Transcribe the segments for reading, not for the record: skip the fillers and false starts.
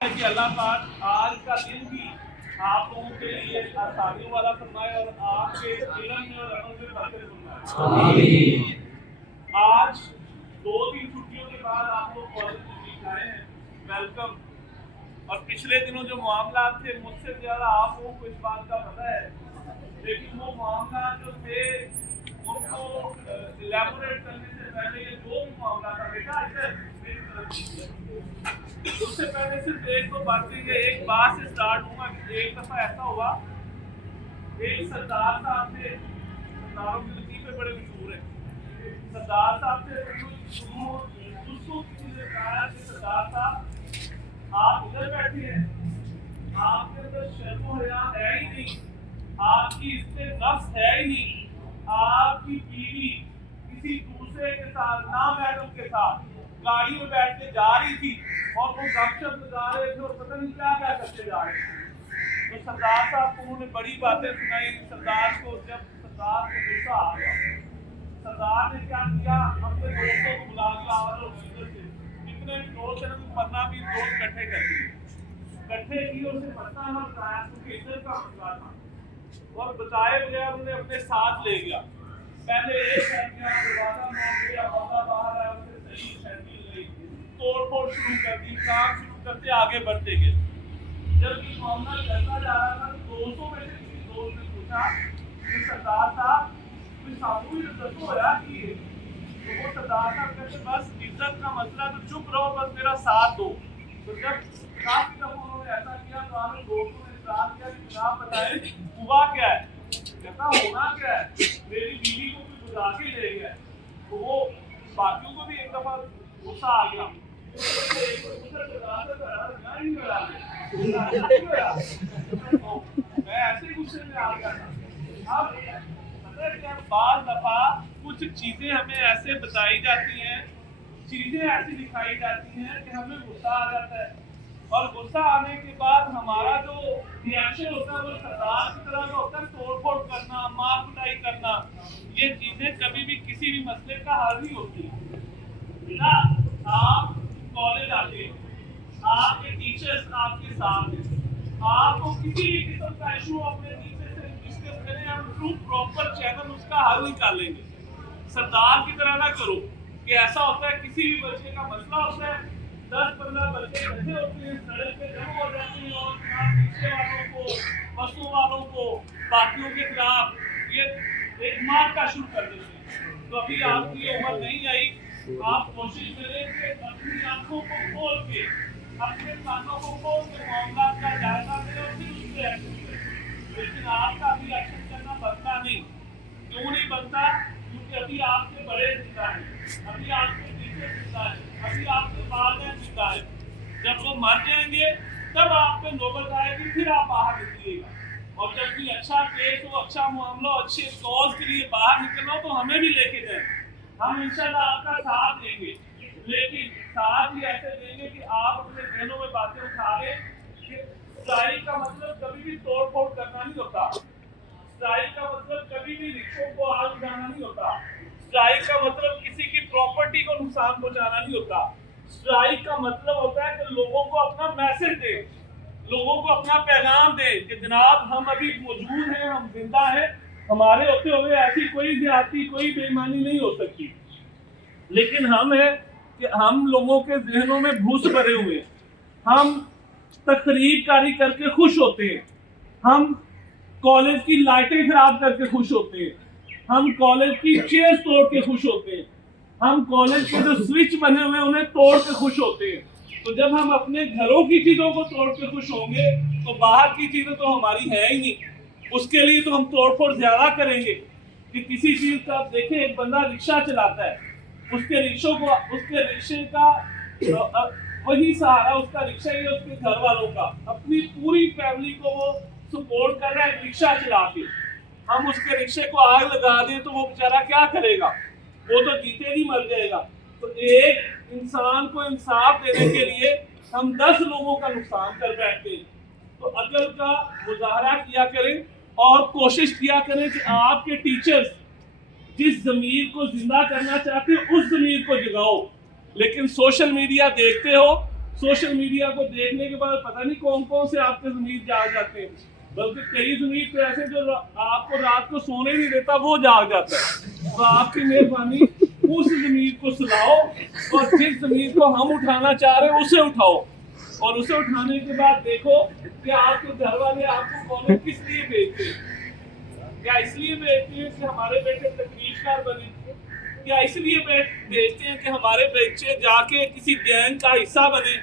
کہ اللہ پاک آج کا دن بھی آپ لوگوں کے لیے آسانیوں والا فرمائے اور آپ کے علم میں اور عمل میں برکت فرمائے۔ آج 2-3 چھٹیوں کے بعد آپ لوگ کالج میں آئے ہیں، ویلکم۔ اور پچھلے دنوں جو معاملات تھے مجھ سے زیادہ آپ لوگوں کو اس بات کا پتہ ہے، لیکن وہ معاملات جو تھے ان کو الیبوریٹ کرنے سے پہلے یہ جو بھی معاملہ تھا بیٹا ادھر میری طرف اس سے پہلے صرف ایک دو باتیں یہ ایک بات سے سٹارٹ ہوں گا کہ ایک دفعہ ایسا ہوا، ایک سردار صاحب تھے، سرداروں کے لطیفے بڑے مشہور ہیں، سردار صاحب سے دوستوں کسی نے کہا کہ سردار صاحب آپ ادھر بیٹھے ہیں، آپ کے اندر شرم و حیا ہے ہی نہیں، آپ کی اس سے نفس ہے ہی نہیں، آپ کی بیوی کسی دوسرے کے ساتھ نامحرم کے ساتھ گاڑی میں بیٹھ کے جا رہی تھی اور وہ گپ شپ لگا رہے تھے اور پتہ نہیں کیا کیا کرتے جا رہے تھے۔ تو سردار صاحب کو انہوں نے بڑی باتیں سنائی۔ سردار کو جب سردار کو غصہ آ گیا، سردار نے کیا کیا، اپنے دوستوں کو بلا لیا اور ادھر سے جتنے دوست ہیں مرنا بھی دوست اکٹھے کر دیے، اکٹھے کی اور اسے مرنا نہ بتایا کیونکہ ادھر کا مسئلہ تھا اور بتائے بغیر انہوں نے اپنے ساتھ لے گیا۔ پہلے ایک دروازہ مار دیا، بندہ باہر آیا، اسے صحیح سینڈل لئی، توڑ پھوڑ شروع کر دی، کام شروع کرتے آگے بڑھتے گئے۔ جب یہ معاملہ چلتا جا رہا تھا تو دوستوں میں سے کسی دوست نے پوچھا کہ سردار صاحب کوئی ساموہی عزت ہوا کہ تو وہ سردار صاحب کہتے بس عزت کا مسئلہ تو چپ رہو، بس میرا ساتھ دو۔ تو جب کافی دفعہ انہوں نے ایسا کیا تو ہمیں دوستوں نے اصرار کیا کہ جناب بتائیں ہوا کیا ہے؟ کہتا ہونا کیا ہے، میری بیوی کو بھی بلا کے لے گیا۔ تو وہ باقیوں کو بھی ایک دفعہ غصہ آ گیا، میں ایسے غصے میں آ گیا تھا۔ اب بعض دفعہ کچھ چیزیں ہمیں ایسے بتائی جاتی ہیں، چیزیں ایسی دکھائی جاتی ہیں کہ ہمیں غصہ آ جاتا ہے، اور غصہ آنے کے بعد ہمارا جو ریئیکشن ہوتا ہے وہ سردار کی طرح کا ہوتا ہے، توڑ پھوڑ کرنا، مار پٹائی کرنا۔ یہ چیزیں کبھی بھی کسی بھی مسئلے کا حل نہیں ہوتی۔ آپ کالج آتے ہیں، آپ کے ٹیچرز آپ کے ساتھ ہیں، آپ کو کسی بھی قسم کا ایشو اپنے ٹیچر سے ڈسکس کریں، ہم تھرو پراپر چینل اس کا حل نکالیں گے۔ سردار کی طرح نہ کرو کہ ایسا ہوتا ہے کسی بھی بچے کا مسئلہ ہوتا ہے، 10-15 بچے ایسے ہوتے ہیں سڑک پہ جمع ہو جاتے ہیں اور رکشے والوں کو، بسوں والوں کو، باقیوں کے خلاف یہ ایک مار کا شروع کر دیتے ہیں۔ تو ابھی آپ کی عمر نہیں آئی، آپ کوشش کریں کہ اپنی آنکھوں کو کھول کے، اپنے کانوں کو کھول کے معاملات کا جائزہ لیں اور پھر اس پہ ایکشن کریں۔ لیکن آپ کا ابھی ایکشن کرنا بنتا نہیں۔ کیوں نہیں بنتا؟ کیونکہ ابھی آپ کے بڑے زندہ ہیں، ابھی آپ کے ٹیچر زندہ ہیں، ابھی آپ کے والدین زندہ ہیں۔ جب وہ مر جائیں گے تب آپ پہ نوبت آئے گی، پھر آپ باہر نکلیے گا۔ اور جب بھی اچھا کیس ہو، اچھا معاملہ ہو، اچھے کاز کے لیے باہر نکلنا ہو تو ہمیں بھی لے کے جائیں، ہم انشاءاللہ آپ کا ساتھ دیں گے، لیکن ساتھ ہی ایسے دیں گے کہ آپ اپنے ذہنوں میں باتیں اٹھا لیں کہ سچائی کا مطلب کبھی بھی توڑ پھوڑ کرنا نہیں ہوتا، سچائی کا مطلب کبھی بھی رکشوں کو آگ لگانا نہیں ہوتا، سچائی کا مطلب کسی کی پراپرٹی کو نقصان پہنچانا نہیں ہوتا، سچائی کا مطلب ہوتا ہے کہ لوگوں کو اپنا میسج دے، لوگوں کو اپنا پیغام دے کہ جناب ہم ابھی موجود ہیں، ہم زندہ ہیں، ہمارے ہوتے ہوئے ایسی کوئی زیادتی، کوئی بے ایمانی نہیں ہو سکتی۔ لیکن ہم ہیں کہ ہم لوگوں کے ذہنوں میں بھوس بھرے ہوئے ہیں، ہم تقریب کاری کر کے خوش ہوتے ہیں، ہم کالج کی لائٹیں خراب کر کے خوش ہوتے ہیں، ہم کالج کی چیئرز توڑ کے خوش ہوتے ہیں، ہم کالج کے جو سوئچ بنے ہوئے ہیں انہیں توڑ کے خوش ہوتے ہیں۔ تو جب ہم اپنے گھروں کی چیزوں کو توڑ کے خوش ہوں گے تو باہر کی چیزیں تو ہماری ہے ہی نہیں، اس کے لیے تو ہم توڑ پھوڑ زیادہ کریں گے۔ کہ کسی چیز کا آپ دیکھیں، ایک بندہ رکشہ چلاتا ہے، اس کے رکشے کا وہی سہارا اس کا رکشہ ہی ہے، اس کے گھر والوں کا، اپنی پوری فیملی کو وہ سپورٹ کر رہا ہے رکشہ چلا کے۔ ہم اس کے رکشے کو آگ لگا دیں تو وہ بیچارہ کیا کرے گا، وہ تو جیتے ہی مر جائے گا۔ تو ایک انسان کو انصاف دینے کے لیے ہم 10 لوگوں کا نقصان کر بیٹھتے ہیں۔ تو عقل کا مظاہرہ کیا کریں اور کوشش کیا کریں کہ آپ کے ٹیچرز جس ضمیر کو زندہ کرنا چاہتے ہیں اس ضمیر کو جگاؤ۔ لیکن سوشل میڈیا دیکھتے ہو، सोशल मीडिया को देखने के बाद पता नहीं कौन कौन से आपके ज़मीर जाग जाते हैं, बल्कि कई ज़मीर तो ऐसे जो आपको रात को सोने नहीं देता वो जाग जाता है। तो आपकी मेहरबानी उस ज़मीर को सुलाओ और जिस ज़मीर को हम उठाना चाह रहे हैं उसे उठाओ, और उसे उठाने के बाद देखो कि आपके घर वाले आपको कॉलेज किस लिए भेजते हैं। क्या इसलिए भेजते हैं कि हमारे बेटे तकलीफकार बने? क्या इसलिए भेजते हैं कि हमारे बच्चे जाके किसी गैंग का हिस्सा बने?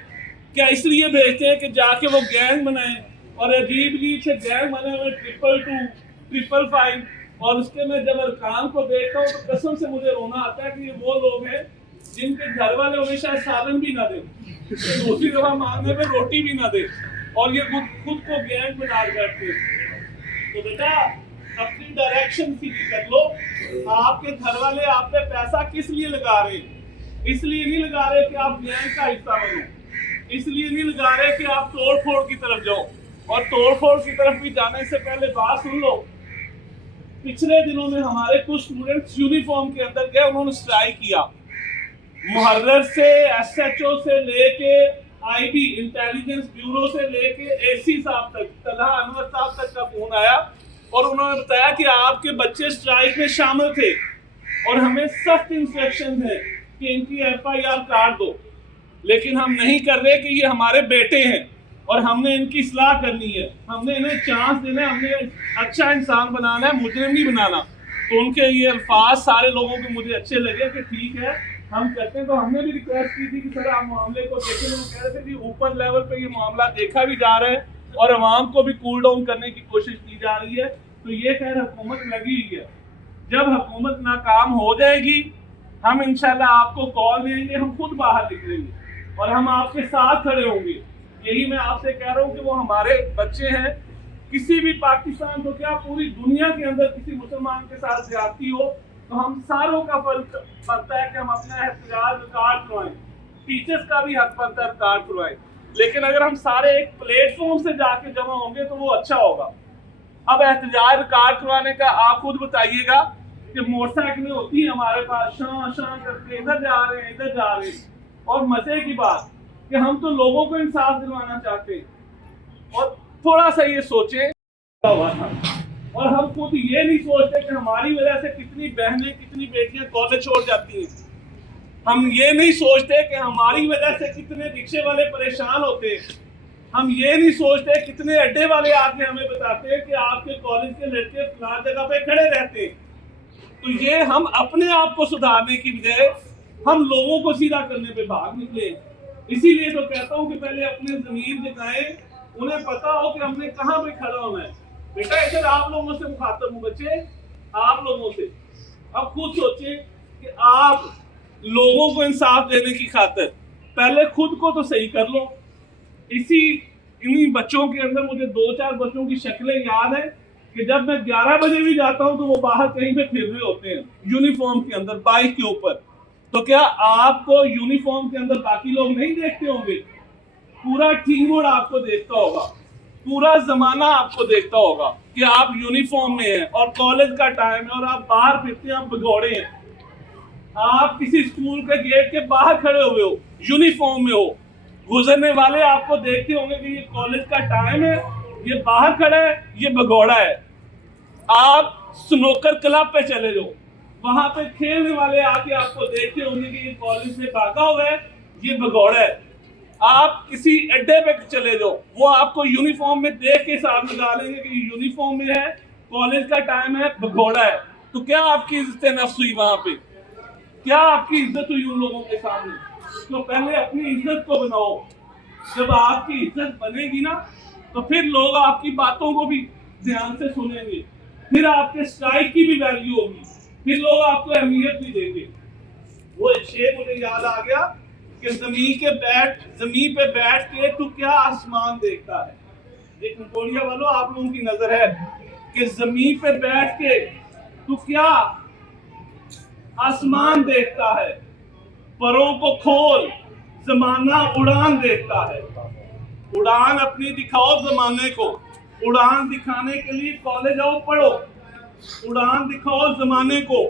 क्या इसलिए भेजते हैं कि जाके वो गैंग बनाए और अजीब अजीब से गैंग बने हुए 222, 555, और उसके मैं जब अरकान को देखता हूँ तो कसम से मुझे रोना आता है कि ये वो लोग हैं जिनके घर वाले उन्हें शायद सालन भी ना दे, दूसरी दफा मांगने पे रोटी भी ना दे, और ये खुद को गैंग बना बैठते। तो बेटा अपनी डायरेक्शन सीधी कर लो। आपके घर वाले आप पे पैसा किस लिए लगा रहे हैं? इसलिए नहीं लगा रहे कि आप गैंग का हिस्सा बनो, इसलिए नहीं लगा रहे कि आप तोड़ फोड़ की तरफ जाओ। और तोड़ फोड़ की तरफ भी जाने से पहले बात सुन लो, पिछले दिनों में हमारे कुछ स्टूडेंट्स यूनिफॉर्म के अंदर गए, उन्होंने स्ट्राइक किया। मुहर्रर से, एसएचओ से लेके आईबी इंटेलिजेंस ब्यूरो से लेके एसी साहब तक, तलहा अनवर साहब तक का फोन आया और उन्होंने बताया कि आपके बच्चे स्ट्राइक में शामिल थे और हमें सख्त इंस्ट्रक्शन है कि इनकी एफआईआर काट दो, लेकिन हम नहीं कर रहे कि ये हमारे बेटे हैं और हमने इनकी इस्लाह करनी है, हमने इन्हें चांस देना है, हमने अच्छा इंसान बनाना है, मुजरिम नहीं बनाना। तो उनके ये अल्फाज सारे लोगों को मुझे अच्छे लगे कि ठीक है हम करते हैं। तो हमने भी रिक्वेस्ट की थी कि सर आप मामले को देखें। वो कह रहे थे कि ऊपर लेवल पे ये मामला देखा भी जा रहा है और अवाम को भी कूल डाउन करने की कोशिश की जा रही है। तो ये खैर हुकूमत लगी हुई है, जब हुकूमत नाकाम हो जाएगी हम इंशाल्लाह आपको कॉल देंगे, हम खुद बाहर निकलेंगे और हम आपके साथ खड़े होंगे। यही मैं आपसे कह रहा हूँ कि वो हमारे बच्चे हैं। किसी भी पाकिस्तान को क्या पूरी दुनिया के अंदर किसी मुसलमान के साथ ज्यादती हो तो हम सारों का फर्ज बनता है कि हम अपना एहतजाज रिकॉर्ड करवाएं, टीचर्स का भी हक बनता है रिकॉर्ड करवाएं। लेकिन अगर हम सारे एक प्लेटफॉर्म से जाके जमा होंगे तो वो अच्छा होगा। अब एहतजाज रिकॉर्ड करवाने का आप खुद बताइएगा कि मोटरसाइकिलें होती हैं हमारे पास, शां शां करके इधर जा रहे हैं इधर जा रहे हैं, और मजे की बात कि हम तो लोगों को इंसाफ दिलवाना चाहते हैं। और थोड़ा सा ये सोचे और हम खुद ये नहीं सोचते कि हमारी वजह से कितनी बहनें कितनी बेटियां कॉलेज छोड़ जाती हैं। हम ये नहीं सोचते कि हमारी वजह से कितने रिक्शे वाले परेशान होते हैं। हम ये नहीं सोचते कितने अड्डे वाले आके हमें बताते हैं कि आपके कॉलेज के लड़के फलां जगह पे खड़े रहते हैं। तो ये हम अपने आप को सुधारने की बजाय हम लोगों को सीधा करने पे भाग निकले। इसीलिए तो कहता हूँ कि पहले अपने ज़मीर जगाएं, उन्हें पता हो कि हमने कहाँ पे खड़ा होना है। बेटा इधर आप लोगों से मुखातब हूँ बच्चे, आप लोगों से। अब खुद सोचे कि आप लोगों को इंसाफ देने की खातिर पहले खुद को तो सही कर लो। इन्हीं बच्चों के अंदर मुझे 2-4 बच्चों की शक्लें याद है कि जब मैं 11 बजे भी जाता हूं तो वो बाहर कहीं पे फिर रहे होते हैं यूनिफॉर्म के अंदर, बाइक के ऊपर। तो क्या आपको यूनिफॉर्म के अंदर बाकी लोग नहीं देखते होंगे? पूरा टीम बोर्ड आपको देखता होगा, पूरा जमाना आपको देखता होगा कि आप यूनिफॉर्म में हैं और कॉलेज का टाइम है और आप बाहर फिरते हैं, आप भगौड़े हैं। आप किसी स्कूल के गेट के बाहर खड़े हुए हो, यूनिफॉर्म में हो, गुजरने वाले आपको देखते होंगे कि ये कॉलेज का टाइम है, ये बाहर खड़ा है, ये भगौड़ा है। आप स्नोकर क्लब पे चले जाओ, वहां पे खेलने वाले आके आपको देखते होंगे कि ये कॉलेज से भागा हुआ है, ये भगौड़ा है। आप किसी अड्डे पे चले जाओ, वो आपको यूनिफॉर्म में देख के हिसाब लगा लेंगे कि यूनिफॉर्म में है, कॉलेज का टाइम है, भगौड़ा है। तो क्या आपकी इज्जत नफ्स हुई वहां पे? क्या आपकी इज्जत हुई उन लोगों के सामने? तो पहले अपनी इज्जत को बनाओ। जब आपकी इज्जत बनेगी ना तो फिर लोग आपकी बातों को भी ध्यान से सुनेंगे, फिर आपके स्ट्राइक की भी वैल्यू होगी, फिर लोग आपको अहमियत भी देंगे। वो एक शेर मुझे याद आ गया कि जमीन पे बैठ के तू क्या आसमान देखता है। लेकिन कोरिया वालों आप लोगों की नजर है कि जमीन पे बैठ के तू क्या आसमान देखता है। परों को खोल, जमाना उड़ान देखता है। उड़ान अपनी दिखाओ जमाने को, उड़ान दिखाने के लिए कॉलेज आओ पढ़ो। उड़ान दिखाओ जमाने को,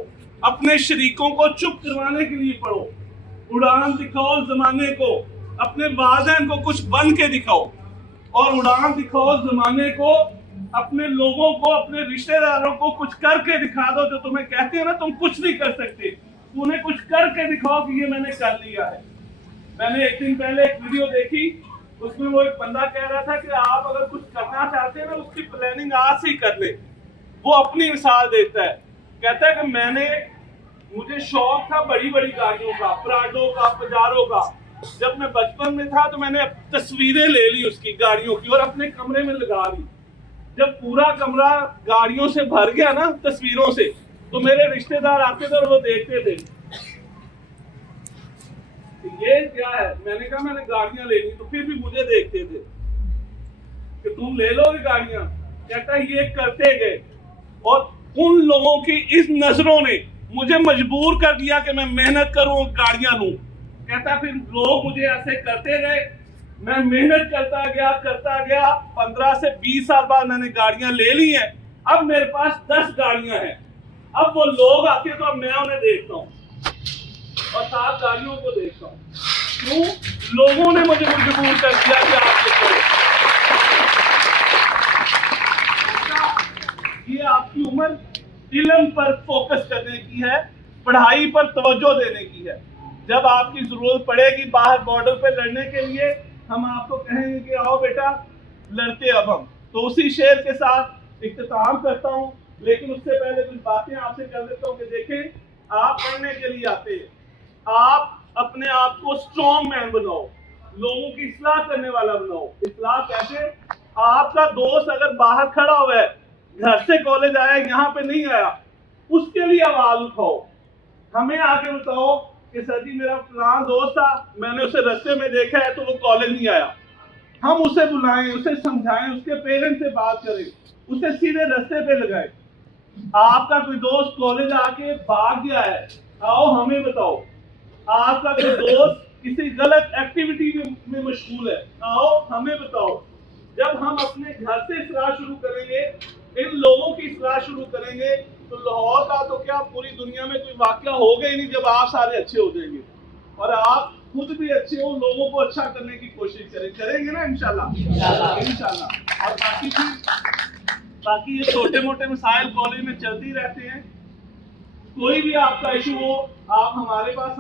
अपने शरीकों को चुप करवाने के लिए पढ़ो। उड़ान दिखाओ जमाने को, अपने वालिदैन को कुछ बन के दिखाओ और उड़ान दिखाओ जमाने को, अपने लोगों को, अपने रिश्तेदारों को कुछ करके दिखा दो। जो तुम्हें कहते हैं ना तुम कुछ नहीं कर सकते, उन्हें कुछ करके दिखाओ कि ये मैंने कर लिया है। मैंने एक दिन पहले एक वीडियो देखी, उसमें वो एक बंदा कह रहा था कि आप अगर कुछ करना चाहते हैं ना उसकी प्लानिंग आज से ही कर ले। वो अपनी मिसाल देता है, कहता है कि मुझे शौक था बड़ी बड़ी गाड़ियों का, प्राडो का, पजारो का। जब मैं बचपन में था तो मैंने तस्वीरें ले ली उसकी गाड़ियों की और अपने कमरे में लगा ली। जब पूरा कमरा गाड़ियों से भर गया ना तस्वीरों से, तो मेरे रिश्तेदार आते थे और वो देखते थे ये क्या है। मैंने कहा मैंने गाड़ियां लेनी, तो फिर भी मुझे देखते थे कि तुम ले लो ये गाड़ियां। कहता है ये करते गए और उन लोगों की इस नजरों ने मुझे मजबूर कर दिया कि मैं मेहनत करूं, गाड़ियां लूं। कहता फिर लोग मुझे ऐसे करते गए, मैं मेहनत करता गया 15 से 20 साल बाद मैंने गाड़ियां ले ली हैं। अब मेरे पास 10 गाड़ियां हैं। अब वो लोग आते तो अब मैं उन्हें देखता हूं और 7 गाड़ियों को देखता हूं। क्यों? लोगों ने मुझे मजबूर कर दिया कि आप ये करो। ये आपकी उम्र इल्म पर फोकस करने की है, पढ़ाई पर तवज्जो देने की है। जब आपकी जरूरत पड़ेगी बाहर बॉर्डर पे लड़ने के लिए, हम आपको कहेंगे कि आओ बेटा लड़ते अब हम। तो उसी शेर के साथ इख्तिताम करता हूँ, लेकिन उससे पहले कुछ बातें आपसे कर देता हूँ कि देखें, आप पढ़ने के लिए आते हैं, आप अपने आप को स्ट्रॉन्ग मैन बनाओ, लोगों की इस्लाह करने वाला बनाओ। इस्लाह कैसे? आपका दोस्त अगर बाहर खड़ा हुआ है, घर से कॉलेज आया, यहाँ पे नहीं आया, उसके लिए आवाज उठाओ। हमें आके बताओ कि सर जी मेरा फलां दोस्त था, मैंने उसे रास्ते में देखा है तो वो कॉलेज नहीं आया। हम उसे बुलाएं, उसे समझाएं, उसके पेरेंट्स से बात करें, उसे सीधे रास्ते पे लगाएं। आपका कोई दोस्त कॉलेज आके भाग गया है, आओ हमें बताओ। आपका कोई दोस्त किसी गलत एक्टिविटी में मशगूल है, आओ हमें बताओ। जब हम अपने घर से इस्लाह शुरू करेंगे, इन लोगों की इस्लाह शुरू करेंगे, तो लाहौर का तो क्या पूरी दुनिया में कोई वाकया होगा ही नहीं जब आप सारे अच्छे हो जाएंगे और आप खुद भी अच्छे हो, लोगों को अच्छा करने की कोशिश करेंगे ना इंशाल्लाह। और बाकी ये छोटे मोटे मसाइल कॉलेज में चलती रहते हैं। कोई भी आपका इशू हो, आप हमारे पास